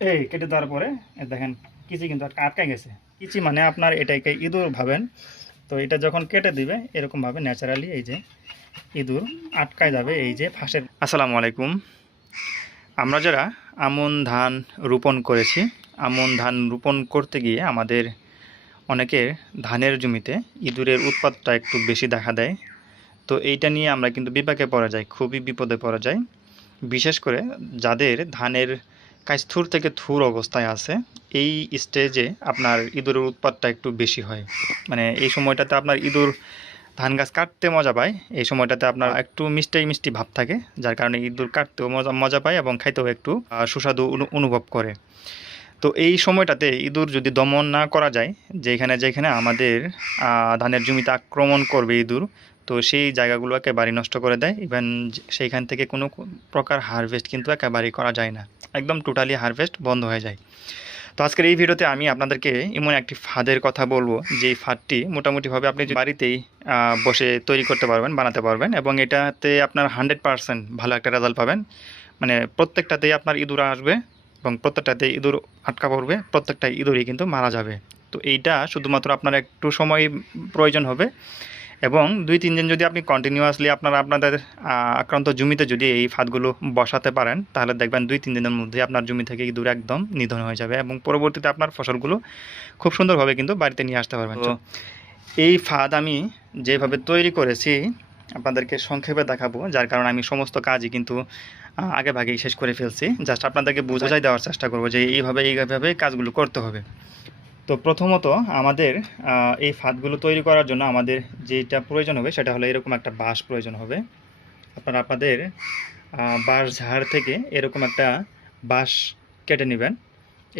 এই কেটে দেওয়ার পরে দেখেন, কিচি কিন্তু আটকা গেছে। কিচি মানে আপনার এটাকে ইঁদুর ভাবেন। তো এটা যখন কেটে দিবে, এরকমভাবে ন্যাচারালি এই যে ইঁদুর আটকায় যাবে, এই যে ফাঁসের আসসালামু আলাইকুম। আমরা যারা আমন ধান রোপণ করেছি, আমন ধান রোপণ করতে গিয়ে আমাদের অনেকের ধানের জমিতে ইঁদুরের উৎপাতটা একটু বেশি দেখা দেয়। তো এইটা নিয়ে আমরা কিন্তু বিপাকে পড়া যাই খুবই বিপদে পড়া যায়। বিশেষ করে যাদের ধানের কাজ থুর থেকে থুর অবস্থায় আছে। এই স্টেজে আপনার ইঁদুরের উৎপাতটা একটু বেশি হয়। মানে এই সময়টাতে আপনার ইঁদুর ধান গাছ কাটতে মজা পায়। এই সময়টাতে আপনার একটু মিষ্টি মিষ্টি ভাব থাকে, যার কারণে ইঁদুর কাটতেও মজা মজা পায় এবং খাইতেও একটু সুস্বাদু অনু- অনুভব করে। তো এই সময়টাতে ইঁদুর যদি দমন না করা যায়, যেখানে যেখানে আমাদের ধানের জমিতে আক্রমণ করবে ইঁদুর তো সেই জায়গাগুলো একেবারেই নষ্ট করে দেয়। ইভেন সেইখান থেকে কোনো প্রকার হারভেস্ট কিন্তু একেবারেই করা যায় না। একদম টোটালি হারভেস্ট বন্ধ হয়ে যায়। তো আজকের এই ভিডিওতে আমি আপনাদেরকে এমন একটি ফাঁদের কথা বলব, যেই ফাঁদটি মোটামুটিভাবে আপনি বাড়িতেই বসে তৈরি করতে পারবেন, বানাতে পারবেন এবং এটাতে আপনার হান্ড্রেড পারসেন্ট ভালো একটা রেজাল্ট পাবেন। মানে প্রত্যেকটাতেই আপনার ইঁদুর আসবে এবং প্রত্যেকটাতে ইঁদুর আটকা পড়বে, প্রত্যেকটা ইঁদুরই কিন্তু মারা যাবে। তো এইটা শুধুমাত্র আপনার একটু সময় প্রয়োজন হবে। এবং দুই তিন দিন যদি আপনি কন্টিনিউয়াসলি আপনারা আপনাদের আক্রান্ত জমিতে যদি এই ফাঁদগুলো বসাতে পারেন তাহলে দেখবেন দুই তিন দিনের মধ্যে আপনার জমি থেকে ইঁদুর একদম নিধন হয়ে যাবে এবং পরবর্তীতে আপনার ফসলগুলো খুব সুন্দরভাবে কিন্তু বাড়িতে নিয়ে আসতে পারবেন। তো এই ফাঁদ আমি যেভাবে তৈরি করেছি আপনাদেরকে সংক্ষেপে দেখাবো যার কারণে আমি সমস্ত কাজই কিন্তু আগে ভাগেই শেষ করে ফেলছি। জাস্ট আপনাদেরকে বোঝাই দেওয়ার চেষ্টা করব যে এইভাবে এইভাবে কাজগুলো করতে হবে। তো প্রথমত আমাদের এই ফাঁদগুলো তৈরি করার জন্য আমাদের যেটা প্রয়োজন হবে সেটা হলো এরকম একটা বাঁশ প্রয়োজন হবে। আপনারা আপনাদের বাঁশ ঝাড় থেকে এরকম একটা বাঁশ কেটে নেবেন।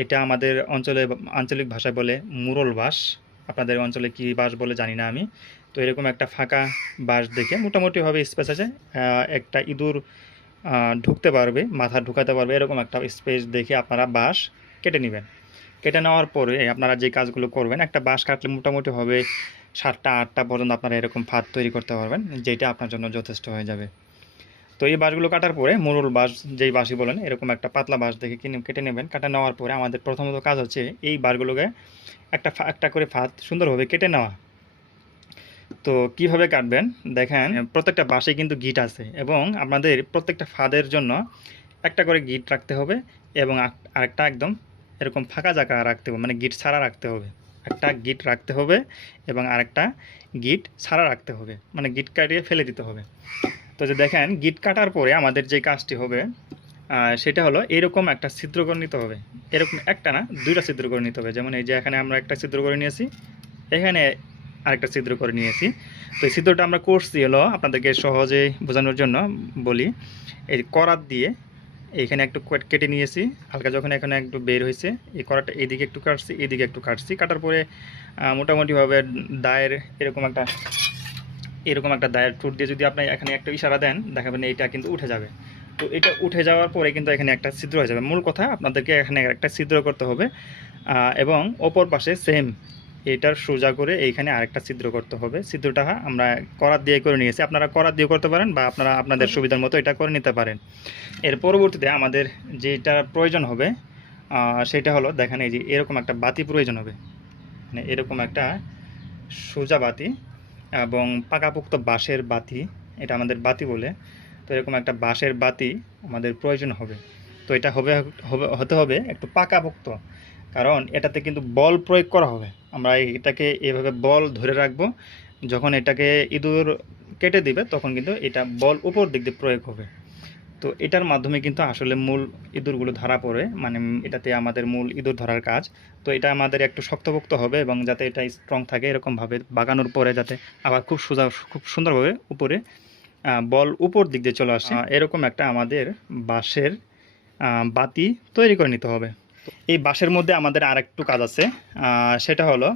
এটা আমাদের অঞ্চলে, আঞ্চলিক ভাষায় বলে মুরল বাঁশ। আপনাদের অঞ্চলে কী বাঁশ বলে জানি না আমি। তো এরকম একটা ফাঁকা বাঁশ দেখে মোটামুটিভাবে স্পেস আছে একটা ইঁদুর ঢুকতে পারবে, মাথা ঢুকাতে পারবে, এরকম একটা স্পেস দেখে আপনারা বাঁশ কেটে নেবেন। কেটে নেওয়ার পরে আপনারা যে কাজগুলো করবেন, একটা বাঁশ কাটলে মোটামুটি হবে সাতটা, আটটা পর্যন্ত আপনারা এরকম ফাঁদ তৈরি করতে পারবেন, যেটা আপনার জন্য যথেষ্ট হয়ে যাবে। তো এই বাঁশগুলো কাটার পরে মুরুল বাঁশ, যেই বাঁশই বলেন, এরকম একটা পাতলা বাঁশ দেখে কিনে, কেটে নেবেন। কাটা নেওয়ার পরে আমাদের প্রথমত কাজ হচ্ছে এই বাঁশগুলোকে একটা একটা করে ফাঁদ সুন্দরভাবে কেটে নেওয়া। তো কীভাবে কাটবেন? দেখেন, প্রত্যেকটা বাঁশে কিন্তু গিট আছে এবং আপনাদের প্রত্যেকটা ফাঁদের জন্য একটা করে গিট রাখতে হবে এবং আরেকটা একদম এরকম ফাঁকা জায়গা রাখতে হবে মানে গিট ছাড়া রাখতে হবে। একটা গিট রাখতে হবে এবং আরেকটা গিট ছাড়া রাখতে হবে মানে গিট কাটিয়ে ফেলে দিতে হবে। তো যে দেখেন গিট কাটার পরে আমাদের যে কাজটি হবে সেটা হলো এরকম একটা ছিদ্র করে নিতে হবে। এরকম একটা না, দুইটা ছিদ্র করে নিতে হবে। যেমন এই যে এখানে আমরা একটা ছিদ্র করে নিয়েছি, এখানে আরেকটা ছিদ্র করে নিয়েছি। তো এই ছিদ্রটা আমরা করছি হলো আপনাদেরকে সহজে বোঝানোর জন্য বলি, এই করাত দিয়ে এইখানে একটু কেট- নিয়েছি। হালকা যখন এখানে একটু বের হয়েছে, এই করাটা এইদিকে একটু কাটছি এইদিকে একটু কাটছি। কাটার পরে মোটামুটিভাবে দায়ের এরকম একটা এরকম একটা দায়ের টুট দিয়ে যদি আপনি এখানে একটা ইশারা দেন, দেখাবেন এইটা কিন্তু উঠে যাবে। তো এটা উঠে যাওয়ার পরে কিন্তু এখানে একটা ছিদ্র হয়ে যাবে। মূল কথা, আপনাদেরকে এখানে একটা ছিদ্র করতে হবে এবং অপর পাশে সেম এটার সোজা করে এইখানে আরেকটা ছিদ্র করতে হবে। ছিদ্রটা আমরা করাত দিয়ে করে নিয়েছি। আপনারা করাত দিয়ে করতে পারেন বা আপনারা আপনাদের সুবিধার মতো এটা করে নিতে পারেন। এর পরবর্তীতে আমাদের যেটা প্রয়োজন হবে সেটা হলো দেখেন এই যে এরকম একটা বাতি প্রয়োজন হবে। মানে এরকম একটা সোজা বাতি এবং পাকাপোক্ত বাঁশের বাতি, এটা আমাদের বাতি বলে। তো এরকম একটা বাঁশের বাতি আমাদের প্রয়োজন হবে। তো এটা হবে, হতে হবে একটু পাকাপোক্ত। কারণ এটাতে কিন্তু বল প্রয়োগ করা হবে। আমরা এটাকে এভাবে বল ধরে রাখব যখন এটাকে ইঁদুর কেটে দিবে তখন কিন্তু এটা বল উপর দিক দিয়ে প্রয়োগ হবে। তো এটার মাধ্যমে কিন্তু আসলে মূল ইঁদুরগুলো ধরা পড়ে মানে এটাতে আমাদের মূল ইঁদুর ধরার কাজ। তো এটা আমাদের একটু শক্তপোক্ত হবে এবং যাতে এটা স্ট্রং থাকে এরকমভাবে বাগানোর পরে যাতে আবার খুব সোজা খুব সুন্দরভাবে উপরে বল উপর দিক দিয়ে চলে আসে। এরকম একটা আমাদের বাঁশের বাতি তৈরি করে নিতে হবে। এই বাঁশের মধ্যে আমাদের আরেকটু কাজ আছে সেটা হলো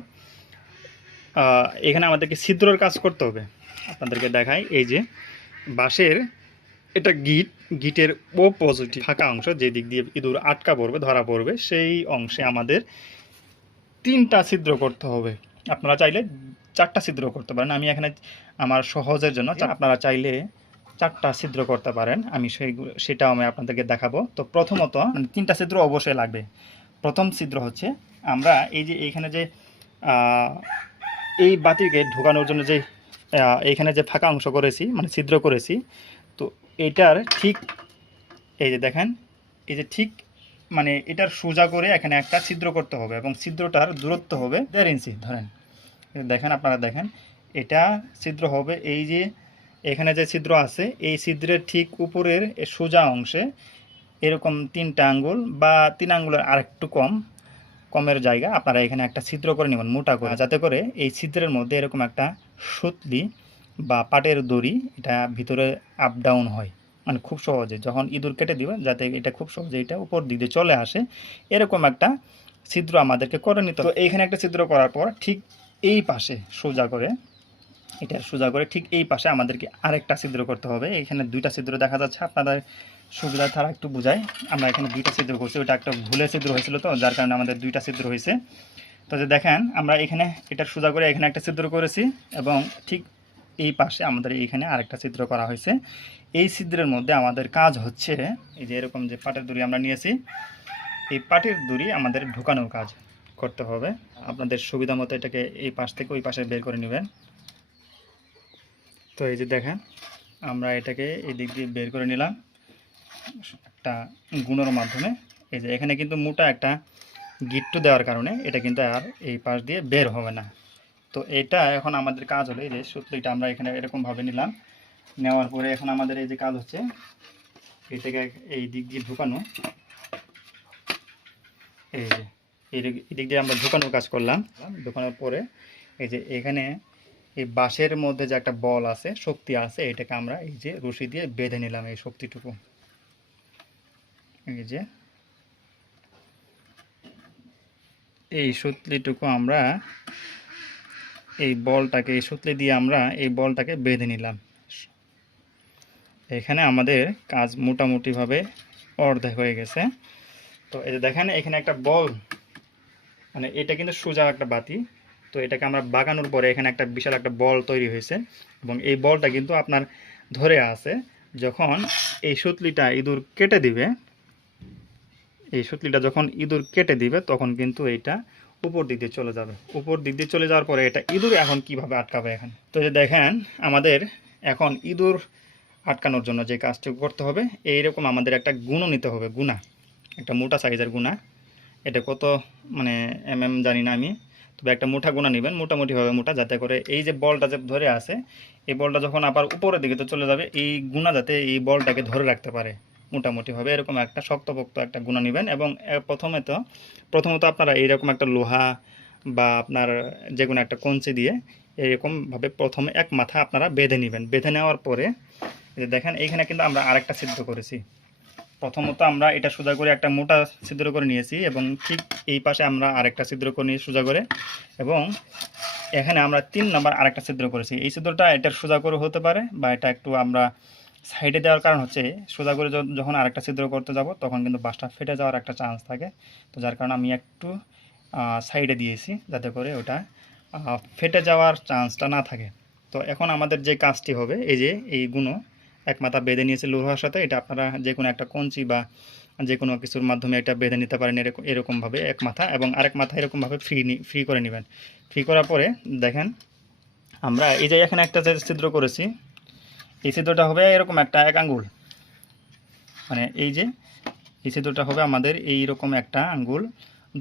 এখানে আমাদেরকে ছিদ্রর কাজ করতে হবে। আপনাদেরকে দেখাই, এই যে বাঁশের এটা গিট, গিটের ও পজিটিভ ফাঁকা অংশ, যে দিক দিয়ে ইঁদুর আটকা পড়বে, ধরা পড়বে, সেই অংশে আমাদের তিনটা ছিদ্র করতে হবে। আপনারা চাইলে চারটা ছিদ্র করতে পারেন। আমি এখানে আমার সহজের জন্য, আপনারা চাইলে চারটা ছিদ্র করতে পারেন, আমি সেই সেটাও আমি আপনাদেরকে দেখাবো। তো প্রথমত, তিনটা ছিদ্র অবশ্যই লাগবে। প্রথম ছিদ্র হচ্ছে, আমরা এই যে এইখানে যে এই বাতিকে ঢোকানোর জন্য যে এইখানে যে ফাঁকা অংশ করেছি মানে ছিদ্র করেছি, তো এটার ঠিক, এই যে দেখেন, এই যে ঠিক মানে এটার সোজা করে এখানে একটা ছিদ্র করতে হবে এবং ছিদ্রটার দূরত্ব হবে দেড় ইঞ্চি, ধরেন। দেখেন, আপনারা দেখেন, এটা ছিদ্র হবে এই যে এখানে যে ছিদ্র আছে, এই ছিদ্রের ঠিক উপরের সোজা অংশে এরকম তিনটা আঙ্গুল বা তিন আঙ্গুলের আরেকটু কম, কমের জায়গা আপনারা এখানে একটা ছিদ্র করে নেবেন, মোটা করে। যাতে করে এই ছিদ্রের মধ্যে এরকম একটা সুতলি বা পাটের দড়ি এটা ভিতরে আপ ডাউন হয়। মানে খুব সহজে, যখন ইঁদুর কেটে দিবে, যাতে এটা খুব সহজে এটা উপর দিক চলে আসে, এরকম একটা ছিদ্র আমাদেরকে করে নিতে হবে। এইখানে একটা ছিদ্র করার পর ঠিক এই পাশে সোজা করে এটা সোজা করে ঠিক এই পাশে আমাদেরকে আরেকটা ছিদ্র করতে হবে। এখানে দুইটা ছিদ্র দেখা যাচ্ছে, আপনাদের সুবিধা ছাড়া একটু বোঝাই আমরা এখানে দুইটা ছিদ্র করছি, ওটা একটা ভুলে ছিদ্র হয়েছিল তো, যার কারণে আমাদের দুইটা ছিদ্র হয়েছে। তো যে দেখেন, আমরা এখানে, এটা সোজা করে এখানে একটা ছিদ্র করেছি এবং ঠিক এই পাশে আমাদের এইখানে আরেকটা ছিদ্র করা হয়েছে। এই ছিদ্রের মধ্যে আমাদের কাজ হচ্ছে, এই যে এরকম যে পাটের দড়ি আমরা নিয়েছি, এই পাটের দড়ি আমাদের ঢুকানোর কাজ করতে হবে। আপনাদের সুবিধা মতো এটাকে এই পাশ থেকে ওই পাশে বের করে নেবেন। তো এই যে দেখেন, আমরা এটাকে এই দিক দিয়ে বের করে নিলাম একটা গুণের মাধ্যমে। এই যে এখানে কিন্তু মোটা একটা গিট্টু দেওয়ার কারণে এটা কিন্তু আর এই পাশ দিয়ে বের হবে না। তো এটা এখন আমাদের কাজ হলো, এই যে সুতলিটা আমরা এখানে এরকমভাবে নিলাম। নেওয়ার পরে এখন আমাদের এই যে কাজ হচ্ছে, এটাকে এই দিক দিয়ে ঢুকানো। এই যে, এই দিক- দিয়ে আমরা ঢুকানোর কাজ করলাম। ঢুকানোর পরে এই যে এখানে এই বাঁশের মধ্যে যে একটা বল আছে, শক্তি আছে, এটাকে আমরা এই যে রশি দিয়ে বেঁধে নিলাম এই শক্তিটুকু। এই যে এই সুতলিটুকু আমরা এই বলটাকে, এই সুতলি দিয়ে আমরা এই বলটাকে বেঁধে নিলাম। এখানে আমাদের কাজ মোটামুটিভাবে অর্ধেক হয়ে গেছে। তো এই যে দেখেন, এখানে একটা বল মানে এটা কিন্তু সোজা একটা বাতি। তো এটাকে আমরা বাগানোর পরে এখানে একটা বিশাল একটা বল তৈরি হয়েছে এবং এই বলটা কিন্তু আপনার ধরে আছে যখন এই সুতলিটা ইঁদুর কেটে দিবে, এই সুতলিটা যখন ইঁদুর কেটে দিবে তখন কিন্তু এইটা উপর দিক দিয়ে চলে যাবে। উপর দিক দিয়ে চলে যাওয়ার পরে এটা ইঁদুর এখন কীভাবে আটকাবে এখন? তো যে দেখেন, আমাদের এখন ইঁদুর আটকানোর জন্য যে কাজটি করতে হবে, এইরকম আমাদের একটা গুণও নিতে হবে, গুণা। একটা মোটা সাইজের গুণা। এটা কত মানে এম এম জানি না আমি। তবে একটা মোটা গোনা নেবেন, মোটামুটিভাবে মোটা, যাতে করে এই যে বলটা যে ধরে আছে, এই বলটা যখন আবার উপরের দিকে তো চলে যাবে, এই গুণা যাতে এই বলটাকে ধরে রাখতে পারে মোটামুটিভাবে। এরকম একটা শক্তপোক্ত একটা গুণা নেবেন এবং প্রথমে তো, প্রথমত আপনারা এইরকম একটা লোহা বা আপনার যে কোনো একটা কঞ্চি দিয়ে এরকমভাবে প্রথমে এক মাথা আপনারা বেঁধে নেবেন। বেঁধে নেওয়ার পরে দেখেন, এইখানে কিন্তু আমরা আরেকটা সিদ্ধ করেছি। প্রথমত আমরা এটা সোজা করে একটা মোটা ছিদ্র করে নিয়েছি এবং ঠিক এই পাশে আমরা আরেকটা ছিদ্র করে নিয়ে সোজা করে। এবং এখানে আমরা তিন নাম্বার আরেকটা ছিদ্র করেছি। এই ছিদ্রটা এটার সোজা করে হতে পারে বা এটা একটু আমরা সাইডে দেওয়ার কারণ হচ্ছে সোজা করে যখন আরেকটা ছিদ্র করতে যাব তখন কিন্তু বাসটা ফেটে যাওয়ার একটা চান্স থাকে। তো যার কারণে আমি একটু সাইডে দিয়েছি যাতে করে ওটা ফেটে যাওয়ার চান্সটা না থাকে। তো এখন আমাদের যে কাজটি হবে, এই যে এই গুণো এক মাথা বেঁধে নিয়েছে লোহার সাথে, এটা আপনারা যে কোনো একটা কঞ্চি বা যে কোনো কিছুর মাধ্যমে এটা বেঁধে নিতে পারেন এরকম, এরকমভাবে এক মাথা এবং আরেক মাথা এরকমভাবে ফ্রি ফ্রি করে নেবেন। ফ্রি করার পরে দেখেন, আমরা এই যে এখানে একটা যে ছিদ্র করেছি, এই ছিদ্রটা হবে এরকম একটা এক আঙ্গুল। মানে এই যে, এই ছিদ্রটা হবে আমাদের এই রকম একটা আঙ্গুল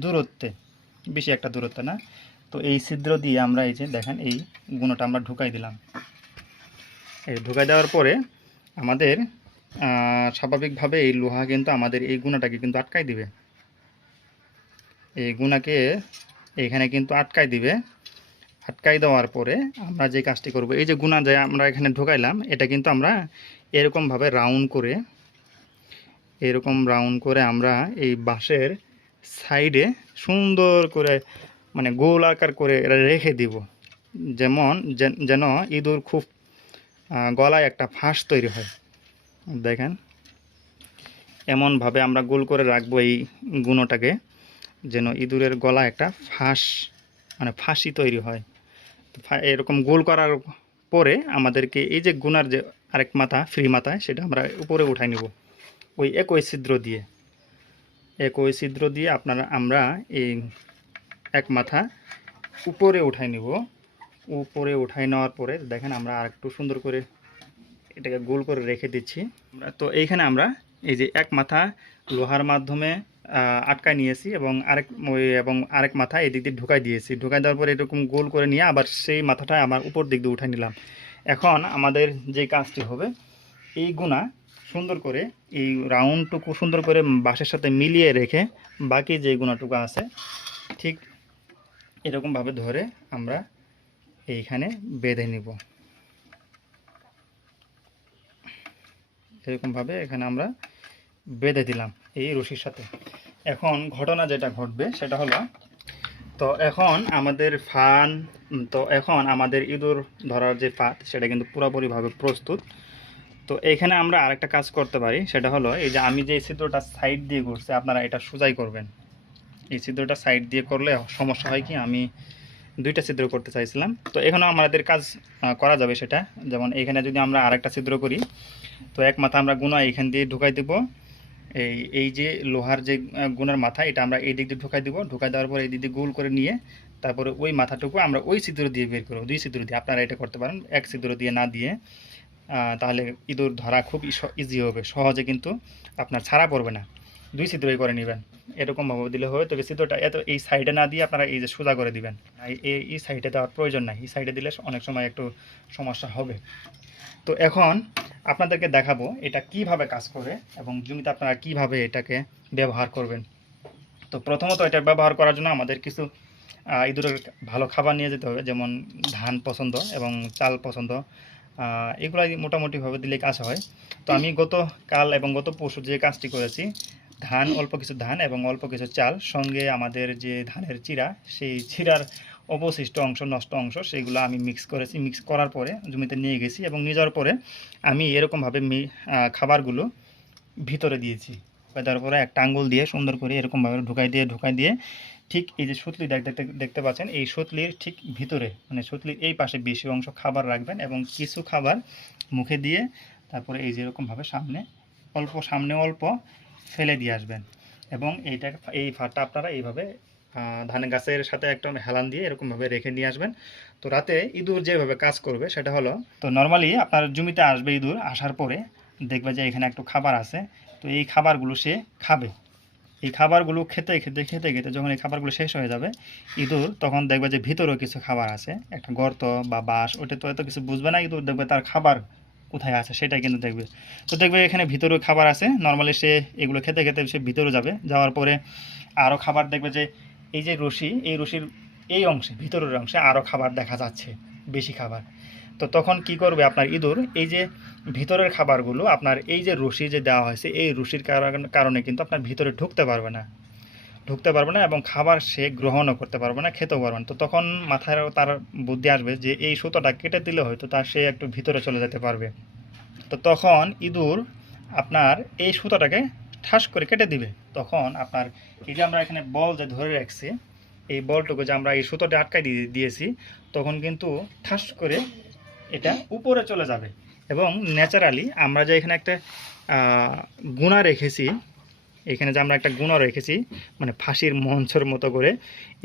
দূরত্বে, বেশি একটা দূরত্ব না। তো এই ছিদ্র দিয়ে আমরা এই যে দেখেন, এই গুণটা আমরা ঢুকাই দিলাম। এই ঢুকাই দেওয়ার পরে আমাদের স্বাভাবিকভাবে এই লোহা কিন্তু আমাদের এই গুণাটাকে কিন্তু আটকাই দিবে। এই গুণাকে এখানে কিন্তু আটকাই দিবে। আটকাই দেওয়ার পরে আমরা যে কাজটি করব, এই যে গুণা যে আমরা এখানে ঢোকাইলাম, এটা কিন্তু আমরা এরকমভাবে রাউন্ড করে, এরকম রাউন্ড করে আমরা এই বাঁশের সাইডে সুন্দর করে মানে গোল আকার করে রেখে দিব। যেমন যেন- ইঁদুর খুব গলায় একটা ফাঁস তৈরি হয়। দেখেন, এমনভাবে আমরা গোল করে রাখব এই গুণটাকে, যেন ইঁদুরের গলায় একটা ফাঁস মানে ফাঁসি তৈরি হয়। এরকম গোল করার পরে আমাদেরকে এই যে গুনার যে আরেক মাথা, ফ্রি মাথায় সেটা আমরা উপরে উঠাই নেব, ওই একই ছিদ্র দিয়ে। একই ছিদ্র দিয়ে আপনারা, আমরা এই এক মাথা উপরে উঠাই নেব। উপরে উঠাই নেওয়ার পরে দেখেন আমরা আর একটু সুন্দর করে এটাকে গোল করে রেখে দিচ্ছি। তো এইখানে আমরা এই যে এক মাথা লোহার মাধ্যমে আটকায় নিয়েছি এবং আরেক এবং আরেক মাথা এদিক দিয়ে ঢুকাই দিয়েছি। ঢুকাই দেওয়ার পরে এরকম গোল করে নিয়ে আবার সেই মাথাটা আমার উপর দিক দিয়ে উঠাই নিলাম। এখন আমাদের যে কাজটি হবে, এই গুণা সুন্দর করে, এই রাউন্ডটুকু সুন্দর করে বাঁশের সাথে মিলিয়ে রেখে বাকি যে গুণাটুকু আছে, ঠিক এরকমভাবে ধরে আমরা এইখানে বেঁধে নিব। এরকমভাবে এখানে আমরা বেঁধে দিলাম এই রশির সাথে। এখন ঘটনা যেটা ঘটবে সেটা হলো, তো এখন আমাদের ফান, তো এখন আমাদের ইঁদুর ধরার যে ফাঁদ, সেটা কিন্তু পুরোপুরিভাবে প্রস্তুত। তো এখানে আমরা আরেকটা কাজ করতে পারি, সেটা হলো এই যে আমি যে ছিদ্রটা সাইড দিয়ে করছি আপনারা এটা সোজাই করবেন। এই ছিদ্রটা সাইড দিয়ে করলে সমস্যা হয় কি? আমি দুইটা ছিদ্র করতে চাইছিলাম। তো এখানেও আমাদের কাজ করা যাবে সেটা। যেমন এখানে যদি আমরা আরেকটা ছিদ্র করি, তো এক মাথা আমরা গুণা এখান দিয়ে ঢুকাই দেব। এই এই যে লোহার যে গুণের মাথা, এটা আমরা এই দিক দিয়ে ঢুকাই দেবো। ঢুকাই দেওয়ার পর এই দিক দিয়ে গোল করে নিয়ে তারপরে ওই মাথাটুকু আমরা ওই ছিদ্র দিয়ে বের করব। দুই ছিদ্র দিয়ে। আপনারা এটা করতে পারেন। এক ছিদ্র দিয়ে না দিয়ে তাহলে ইঁদুর ধরা খুব ইজি হবে। সহজে কিন্তু আপনার ছাড়া পড়বে না। দুই ছিদ্রই করে নেবেন। এরকমভাবে দিলে হবে। তবে ছিদ্রটা এত এই সাইডে না দিয়ে আপনারা এই যে সোজা করে দিবেন। এই- সাইডে দেওয়ার প্রয়োজন নাই। এই সাইডে দিলে অনেক সময় একটু সমস্যা হবে। তো এখন আপনাদেরকে দেখাবো এটা কীভাবে কাজ করে এবং জমিতে আপনারা কীভাবে এটাকে ব্যবহার করবেন। তো প্রথমত এটা ব্যবহার করার জন্য আমাদের কিছু ইঁদুরের ভালো খাবার নিয়ে যেতে হবে। যেমন ধান পছন্দ এবং চাল পছন্দ। এগুলাই মোটামুটিভাবে দিলে কাজ হয়। তো আমি গত কাল এবং গত পরশু যে কাজটি করেছি ধান, অল্প কিছু ধান এবং অল্প কিছু চাল, সঙ্গে আমাদের যে ধানের চিরা, সেই চিরার অবশিষ্ট অংশ, নষ্ট অংশ, সেগুলো আমি মিক্স করেছি। মিক্স করার পরে জমিতে নিয়ে গেছি এবং নিয়ে যাওয়ার পরে আমি এরকমভাবে খাবারগুলো ভিতরে দিয়েছি। দেওয়ার পরে একটা আঙ্গুল দিয়ে সুন্দর করে এরকমভাবে ঢুকাই দিয়ে ঢুকাই দিয়ে ঠিক এই যে সুতলি দেখ- দেখতে দেখতে পাচ্ছেন, এই সুতলির ঠিক ভিতরে মানে সুতলির এই পাশে বেশি অংশ খাবার রাখবেন এবং কিছু খাবার মুখে দিয়ে তারপরে এই যে এরকমভাবে সামনে অল্প সামনে অল্প ফেলে দিয়ে আসবেন। এবং এইটা, এই ফাটটা আপনারা এইভাবে ধানের গাছের সাথে একটা হেলান দিয়ে এরকমভাবে রেখে নিয়ে আসবেন। তো রাতে ইঁদুর যেভাবে কাজ করবে, সেটা হলো, তো নর্মালি আপনার জমিতে আসবে ইঁদুর, আসার পরে দেখবে যে এখানে একটু খাবার আছে। তো এই খাবারগুলো সে খাবে। এই খাবারগুলো খেতে খেতে খেতে খেতে যখন এই খাবারগুলো শেষ হয়ে যাবে, ইঁদুর তখন দেখবে যে ভিতরেও কিছু খাবার আছে। একটা গর্ত বা বাঁশ, ওটা তো এত কিছু বুঝবে না, ইঁদুর দেখবে তার খাবার কোথায় আছে সেটাই কিন্তু দেখবে। তো দেখবে এখানে ভিতরেও খাবার আছে। নর্মালি সে এগুলো খেতে খেতে সে ভিতরে যাবে। যাওয়ার পরে আরও খাবার দেখবে যে এই যে রশি, এই রশির এই অংশে, ভিতরের অংশে আরও খাবার দেখা যাচ্ছে, বেশি খাবার। তো তখন কি করবে আপনার ইঁদুর? এই যে ভিতরের খাবারগুলো, আপনার এই যে রশি যে দেওয়া হয়েছে, এই রশির কারণে কিন্তু আপনার ভিতরে ঢুকতে পারবে না। ঢুকতে পারবে না এবং খাবার সে গ্রহণও করতে পারবে না, খেতেও পারবে না। তো তখন মাথায় তার বুদ্ধি আসবে যে এই সুতোটা কেটে দিলে হয়তো তার সে একটু ভিতরে চলে যেতে পারবে। তো তখন ইঁদুর আপনার এই সুতোটাকে ঠাস করে কেটে দিবে। তখন আপনার এই যে আমরা এখানে বল যে ধরে রাখছি, এই বলটুকু যে আমরা এই সুতোটা আটকাই দিয়ে দিয়েছি, তখন কিন্তু ঠাস করে এটা উপরে চলে যাবে। এবং ন্যাচারালি আমরা যে এখানে একটা গুণা রেখেছি এখানে যে আমরা একটা গুণা রেখেছি মানে ফাঁসির মঞ্চর মতো করে,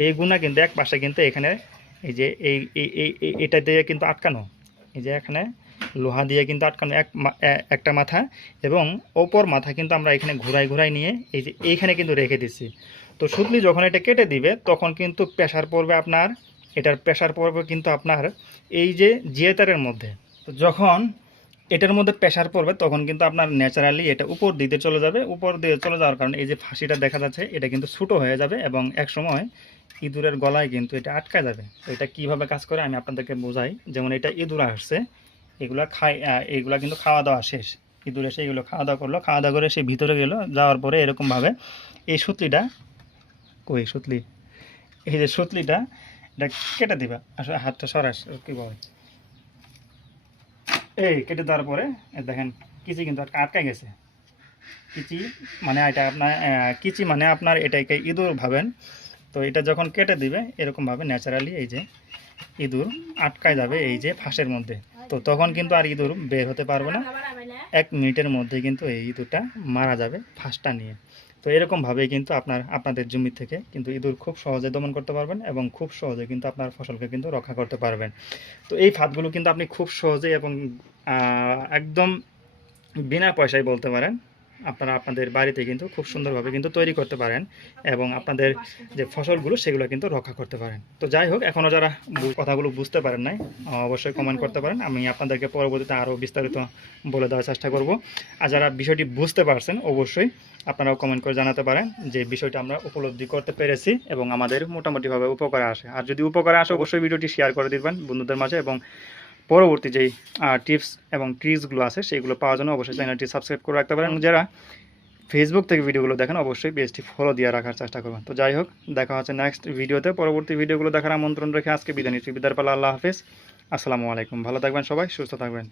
এই গুণা কিন্তু এক পাশে কিন্তু এখানে এই যে এই এটা দিয়ে কিন্তু আটকানো। এই যে এখানে লোহা দিয়ে কিন্তু আটকানো এক একটা মাথা এবং ওপর মাথা কিন্তু আমরা এখানে ঘুরাই ঘুরাই নিয়ে এই যে এইখানে কিন্তু রেখে দিচ্ছি। তো সুতলি যখন এটা কেটে দিবে, তখন কিন্তু প্রেশার পড়বে আপনার, এটার প্রেশার পড়বে কিন্তু আপনার এই যে জিয়েতারের মধ্যে, তো যখন এটার মধ্যে প্রেশার পড়বে, তখন কিন্তু আপনার ন্যাচারালি এটা উপর দিতে চলে যাবে। উপর দিয়ে চলে যাওয়ার কারণে এই যে ফাঁসিটা দেখা যাচ্ছে, এটা কিন্তু ছোটো হয়ে যাবে এবং এক সময় ইঁদুরের গলায় কিন্তু এটা আটকা যাবে। তো এটা কীভাবে কাজ করে আমি আপনাদেরকে বোঝাই। যেমন এটা ইঁদুর আসছে, এগুলা খাই এগুলা কিন্তু খাওয়া দাওয়া শেষ। ইঁদুর এসে এগুলো খাওয়া দাওয়া করল, খাওয়া দাওয়া করে সে ভিতরে গেলো, যাওয়ার পরে এরকমভাবে এই সুতলিটা, কই সুতলি? এই যে সুতলিটা, এটা কেটে দিবা, আসলে হাতটা সরাস, কি বলে? এই কেটে দেওয়ার পরে দেখেন, কিচি কিন্তু আটকা- গেছে। কিচি মানে এটা আপনার কিচি মানে আপনার এটাকে ইঁদুর ভাবেন। তো এটা যখন কেটে দিবে এরকমভাবে ন্যাচারালি এই যে ইঁদুর আটকায় যাবে এই যে ফাঁসের মধ্যে। তো তখন কিন্তু আর ইঁদুর বের হতে পারবে না। এক মিনিটের মধ্যে কিন্তু এই ইঁদুরটা মারা যাবে ফাঁসটা নিয়ে। তো এরকমভাবেই কিন্তু আপনার, আপনাদের জমি থেকে কিন্তু ইঁদুর খুব সহজে দমন করতে পারবেন এবং খুব সহজে কিন্তু আপনার ফসলকে কিন্তু রক্ষা করতে পারবেন। তো এই ফাঁদগুলো কিন্তু আপনি খুব সহজে এবং একদম বিনা পয়সায় বলতে পারেন আপনারা আপনাদের বাড়িতে কিন্তু খুব সুন্দরভাবে কিন্তু তৈরি করতে পারেন এবং আপনাদের যে ফসলগুলো সেগুলো কিন্তু রক্ষা করতে পারেন। তো যাই হোক এখনও যারা কথাগুলো বুঝতে পারেন নাই অবশ্যই কমেন্ট করতে পারেন। আমি আপনাদেরকে পরবর্তীতে আরও বিস্তারিত বলে দেওয়ার চেষ্টা করব। আর যারা বিষয়টি বুঝতে পারছেন, অবশ্যই আপনারাও কমেন্ট করে জানাতে পারেন যে বিষয়টা আমরা উপলব্ধি করতে পেরেছি এবং আমাদের মোটামুটিভাবে উপকারে আসে। আর যদি উপকারে আসে, অবশ্যই ভিডিওটি শেয়ার করে দিবেন বন্ধুদের মাঝে এবং পরবর্তী যেই টিপস এবং ট্রিক্সগুলো আছে সেইগুলো পাওয়ার জন্য অবশ্যই চ্যানেলটি সাবস্ক্রাইব করে রাখতে পারেন। যারা ফেসবুক থেকে ভিডিওগুলো দেখেন, অবশ্যই পেজটি ফলো দিয়ে রাখার চেষ্টা করবেন। তো যাই হোক, দেখা হচ্ছে নেক্সট ভিডিওতে পরবর্তী ভিডিওগুলো দেখার আমন্ত্রণ রেখে আজকে বিদায় নিচ্ছি। বিদার পালা, আল্লাহ হাফিজ। আসসালামু আলাইকুম। ভালো থাকবেন সবাই, সুস্থ থাকবেন।